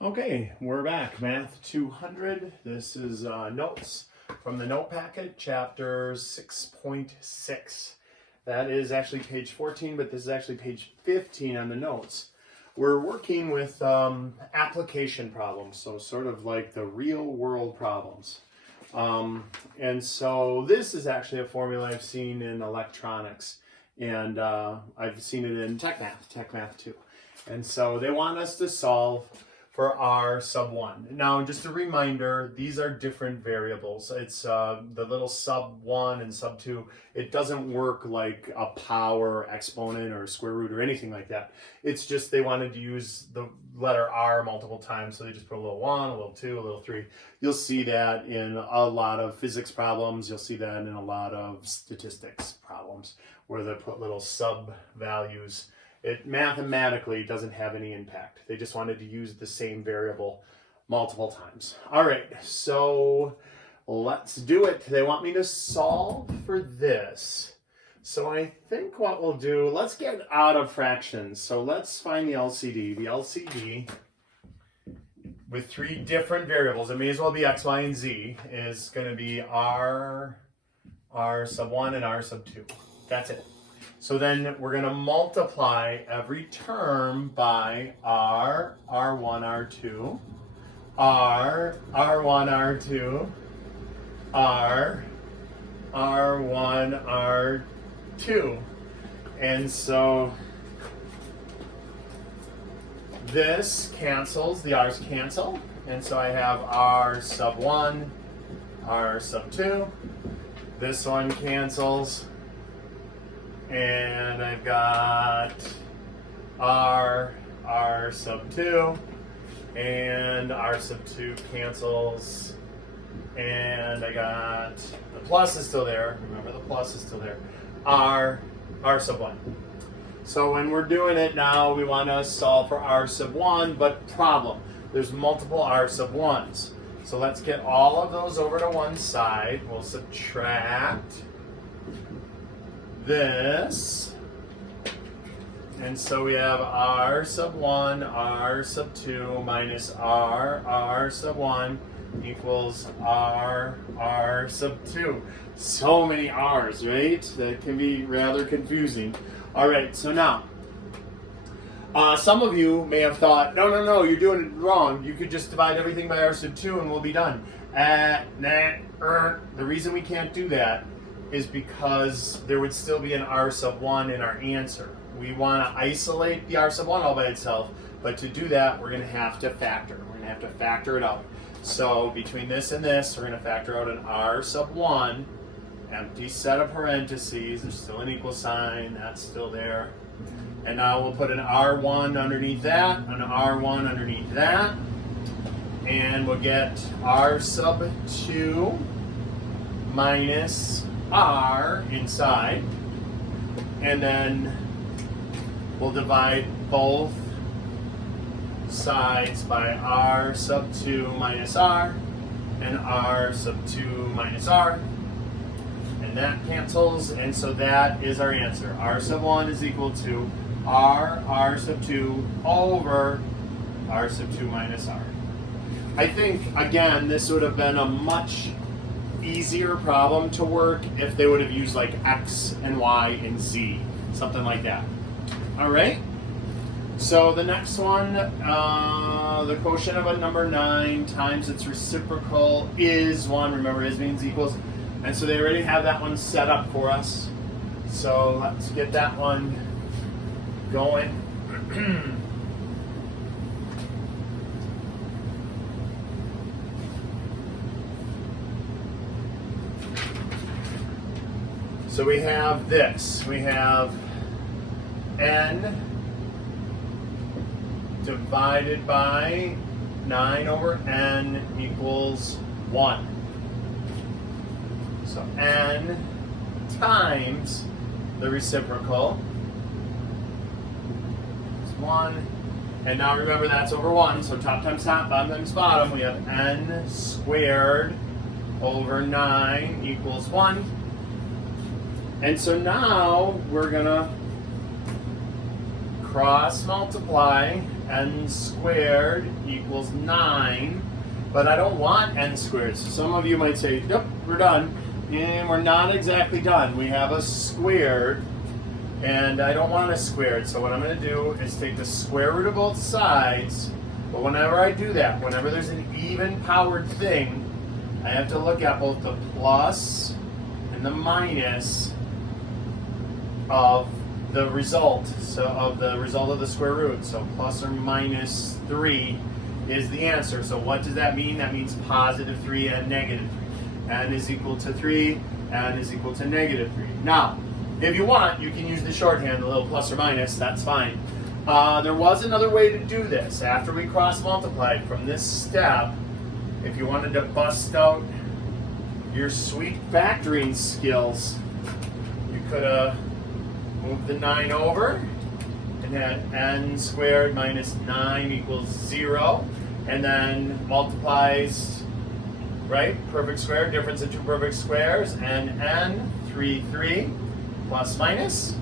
Okay, we're back. Math 200. This is notes from the note packet, chapter 6.6. That is actually page 14, but this is actually page 15 on the notes. We're working with application problems, so sort of like the real world problems. And so this is actually a formula I've seen in electronics, and I've seen it in Tech Math 2. And so they want us to solve for R sub 1. Now, just a reminder, these are different variables. It's the little sub 1 and sub 2. It doesn't work like a power, exponent, or square root, or anything like that. It's just they wanted to use the letter R multiple times, so they just put a little 1, a little 2, a little 3. You'll see that in a lot of physics problems. You'll see that in a lot of statistics problems, where they put little sub values. It mathematically doesn't have any impact. They just wanted to use the same variable multiple times. All right, so let's do it. They want me to solve for this. So I think what we'll do, let's get out of fractions. So let's find the LCD. The LCD with three different variables, it may as well be x, y, and z, is going to be r sub 1 and r sub 2. That's it. So then we're going to multiply every term by r, r1, r2, r, r1, r2, r, r1, r2. And so this cancels, the r's cancel. And so I have r sub 1, r sub 2. This one cancels. And I've got r sub 2, and r sub 2 cancels, and I got, the plus is still there, remember the plus is still there, r sub 1. So when we're doing it now, we want to solve for r sub 1, but problem, there's multiple r sub 1s. So let's get all of those over to one side. We'll subtract this, and so we have r sub 1, r sub 2 minus r sub 1 equals r sub 2. So many r's, right? That can be rather confusing. All right, so now, some of you may have thought, no, you're doing it wrong. You could just divide everything by r sub 2 and we'll be done. The reason we can't do that is because there would still be an r sub 1 in our answer. We want to isolate the r sub 1 all by itself, but to do that, we're going to have to factor. We're going to have to factor it out. So between this and this, we're going to factor out an r sub 1, empty set of parentheses, there's still an equal sign, that's still there. And now we'll put an r1 underneath that, an r1 underneath that, and we'll get r sub 2 minus r inside, and then we'll divide both sides by r sub 2 minus r and r sub 2 minus r, and that cancels, and so that is our answer. R sub 1 is equal to r sub 2 over r sub 2 minus r. I think, again, this would have been a much easier problem to work if they would have used like x and y and z, something like that. All right, so the next one, the quotient of a number 9 times its reciprocal is 1. Remember, is means equals, and so they already have that one set up for us. So let's get that one going. So we have this, we have n divided by 9 over n equals 1. So n times the reciprocal is 1. And now remember that's over 1, so top times top, bottom times bottom. We have n squared over 9 equals 1. And so now we're going to cross multiply n squared equals 9, but I don't want n squared. So some of you might say, yep, we're done. And we're not exactly done. We have a squared, and I don't want a squared. So what I'm going to do is take the square root of both sides, but whenever I do that, whenever there's an even powered thing, I have to look at both the plus and the minus of the result, so of the result of the square root. So plus or minus 3 is the answer. So what does that mean? That means positive 3 and negative 3. N is equal to 3, n is equal to negative 3. Now, if you want, you can use the shorthand, a little plus or minus, that's fine. There was another way to do this. After we cross multiplied from this step, if you wanted to bust out your sweet factoring skills, you could have moved the 9 over and had n squared minus 9 equals 0, and then multiplies, right? Perfect square, difference of two perfect squares, and n, 3, 3, plus minus,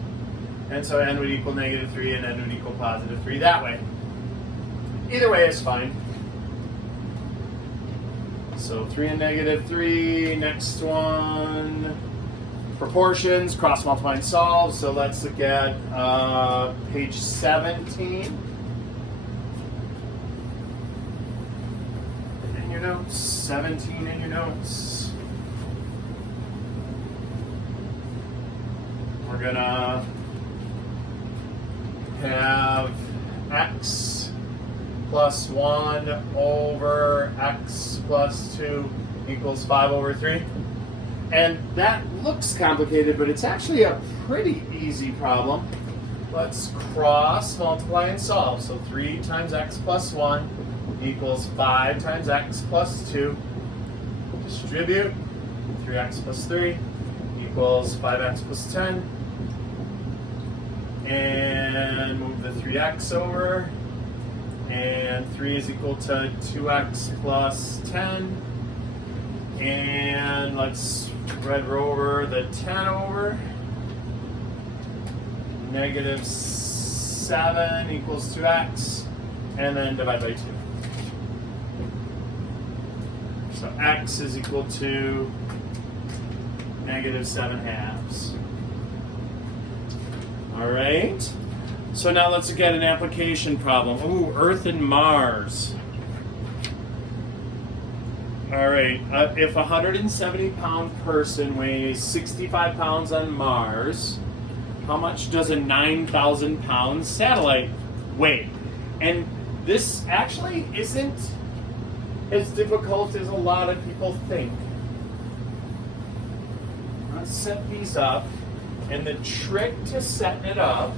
and so n would equal negative 3 and n would equal positive 3 that way. Either way is fine. So 3 and negative 3, next one, proportions, cross multiply and solve. So let's look at page 17. In your notes, 17 in your notes. We're gonna have x plus 1 over x plus 2 equals 5 over 3. And that looks complicated, but it's actually a pretty easy problem. Let's cross multiply and solve. So 3 times x plus 1 equals 5 times x plus 2. Distribute. 3x plus 3 equals 5x plus 10. And move the 3x over. And 3 is equal to 2x plus 10. And let's spread over the 10 over. Negative 7 equals 2x. And then divide by 2. So x is equal to negative 7 halves. All right. So now let's look at an application problem. Ooh, Earth and Mars. All right, if a 170-pound person weighs 65 pounds on Mars, how much does a 9,000-pound satellite weigh? And this actually isn't as difficult as a lot of people think. Let's set these up, and the trick to setting it up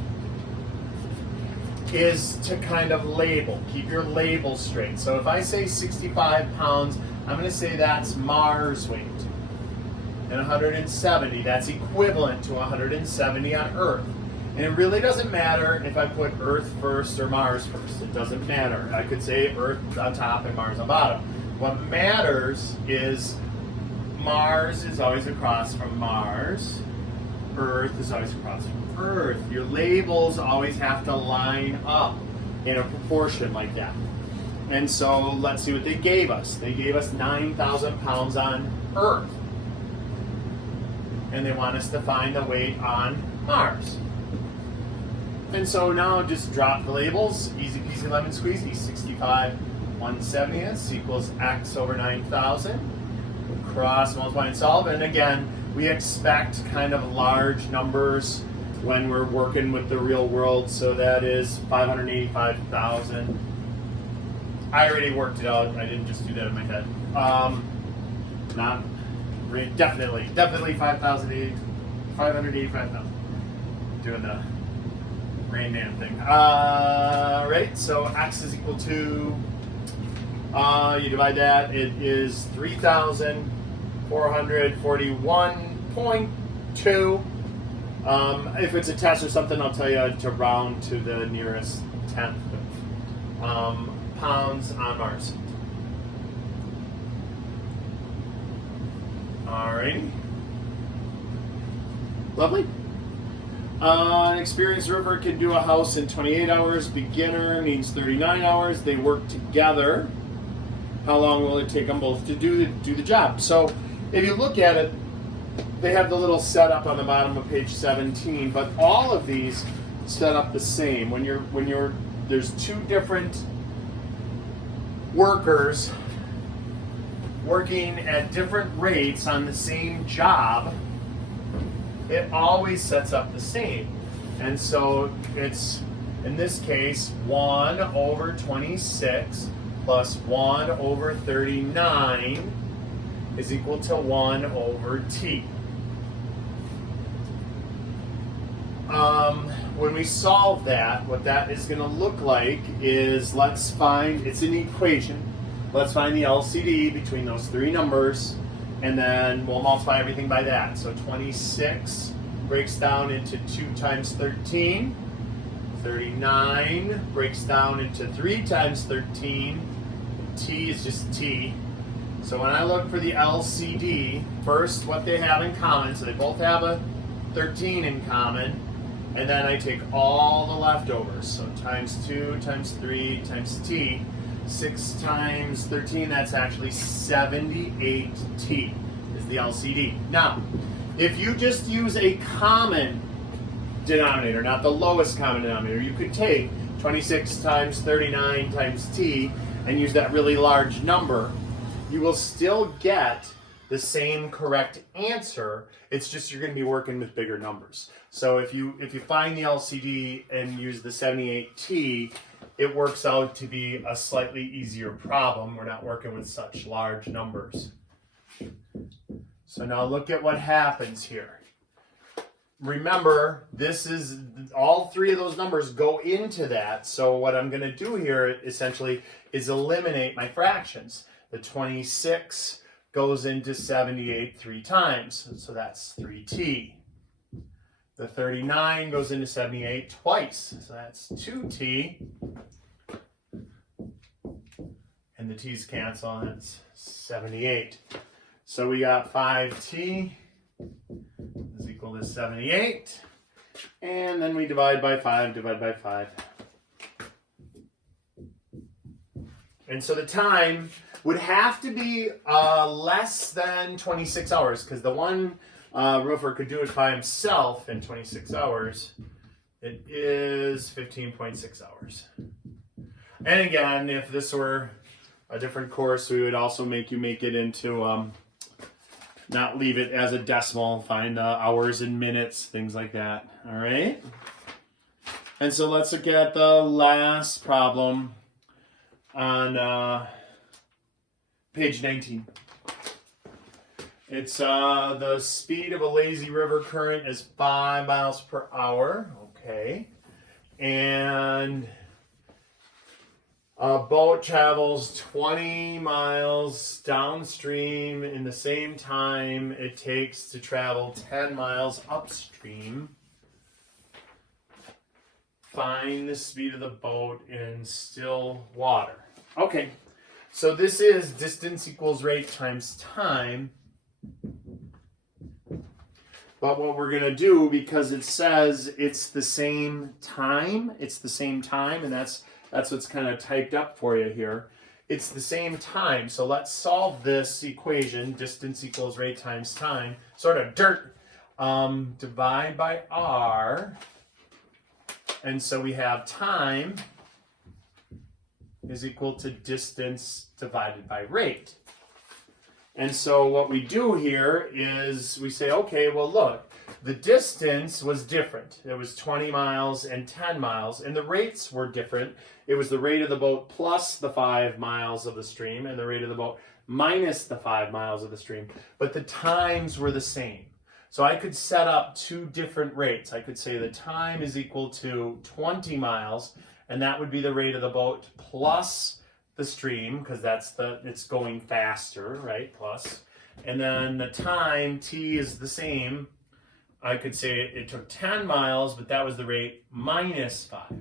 is to kind of label. Keep your label straight. So if I say 65 pounds, I'm going to say that's Mars weight. And 170, that's equivalent to 170 on Earth. And it really doesn't matter if I put Earth first or Mars first. It doesn't matter. I could say Earth on top and Mars on bottom. What matters is Mars is always across from Mars. Earth is always across from Earth. Your labels always have to line up in a proportion like that. And so let's see what they gave us. They gave us 9,000 pounds on Earth. And they want us to find the weight on Mars. And so now just drop the labels. Easy peasy lemon squeezy. 65 1/70 equals x over 9,000. Cross, multiply, and solve. And again, we expect kind of large numbers when we're working with the real world. So that is 585,000. I already worked it out. I didn't just do that in my head. Definitely 585,000. Doing the Rain Man thing. Right, so x is equal to, you divide that, it is 3,441.2. If it's a test or something, I'll tell you to round to the nearest tenth of pounds on Mars. Alrighty. Lovely. An experienced roofer can do a house in 28 hours. Beginner means 39 hours. They work together. How long will it take them both to do the job? So if you look at it, they have the little setup on the bottom of page 17, but all of these set up the same. There's two different workers working at different rates on the same job, it always sets up the same. And so it's, in this case, 1 over 26 plus 1 over 39 is equal to 1 over t. When we solve that, what that is going to look like is, let's find, it's an equation. Let's find the LCD between those three numbers, and then we'll multiply everything by that. So 26 breaks down into 2 times 13. 39 breaks down into 3 times 13. T is just t. So when I look for the LCD, first what they have in common, so they both have a 13 in common, and then I take all the leftovers. So times 2 times 3 times t. 6 times 13, that's actually 78t is the LCD. Now, if you just use a common denominator, not the lowest common denominator, you could take 26 times 39 times t and use that really large number. You will still get the same correct answer. It's just you're going to be working with bigger numbers. So if you find the LCD and use the 78t, it works out to be a slightly easier problem. We're not working with such large numbers. So now look at what happens here. Remember, this is, all three of those numbers go into that. So what I'm going to do here essentially is eliminate my fractions. The 26 goes into 78 3 times, so that's 3t. The 39 goes into 78 twice, so that's 2t. And the t's cancel, and it's 78. So we got 5t is equal to 78. And then we divide by 5, divide by 5. And so the time would have to be less than 26 hours, because the one roofer could do it by himself in 26 hours. It is 15.6 hours. And again, if this were a different course, we would also make it into, not leave it as a decimal, find hours and minutes, things like that. All right? And so let's look at the last problem on page 19. It's the speed of a lazy river current is 5 miles per hour. Okay. And a boat travels 20 miles downstream in the same time it takes to travel 10 miles upstream. Find the speed of the boat in still water. Okay, so this is distance equals rate times time. But what we're going to do, because it says it's the same time, and that's what's kind of typed up for you here. It's the same time. So let's solve this equation, distance equals rate times time, sort of dirt. Divide by r. And so we have time is equal to distance divided by rate. And so what we do here is we say, okay, well, look, the distance was different. It was 20 miles and 10 miles, and the rates were different. It was the rate of the boat plus the 5 miles of the stream, and the rate of the boat minus the 5 miles of the stream. But the times were the same. So I could set up two different rates. I could say the time is equal to 20 miles, and that would be the rate of the boat plus the stream, because it's going faster, right? Plus. And then the time, t is the same. I could say it took 10 miles, but that was the rate minus 5.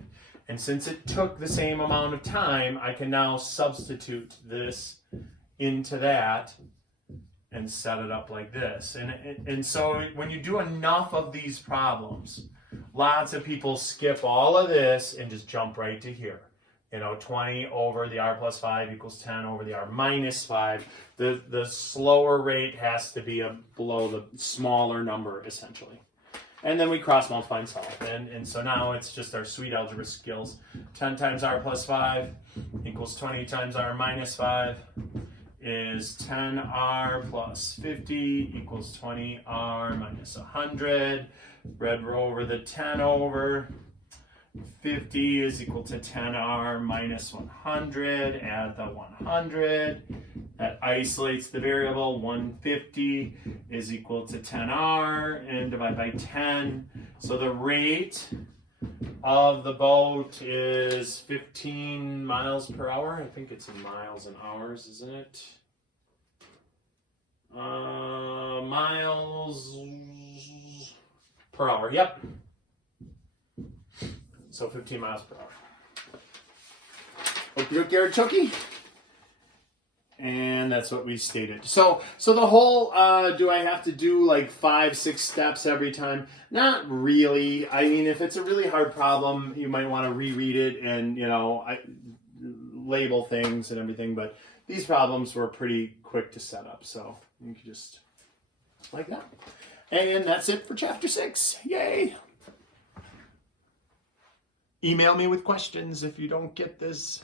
And since it took the same amount of time, I can now substitute this into that and set it up like this. And so when you do enough of these problems, lots of people skip all of this and just jump right to here. 20 over the r plus 5 equals 10 over the r minus 5. The slower rate has to be below the smaller number, essentially. And then we cross multiply and solve. And so now it's just our sweet algebra skills. 10 times r plus 5 equals 20 times r minus 5 is 10r plus 50 equals 20r minus 100. Red row over the 10 over. 50 is equal to 10r minus 100. Add the 100. That isolates the variable. 150 is equal to 10r and divide by 10. So the rate of the boat is 15 miles per hour. I think it's in miles and hours, isn't it? Miles per hour. Yep. So 15 miles per hour. Okie dokie, artichoke. And that's what we stated. So the whole, do I have to do like 5-6 steps every time? Not really. I mean, if it's a really hard problem, you might want to reread it and, label things and everything. But these problems were pretty quick to set up. So you can just like that. And that's it for chapter 6. Yay. Email me with questions if you don't get this.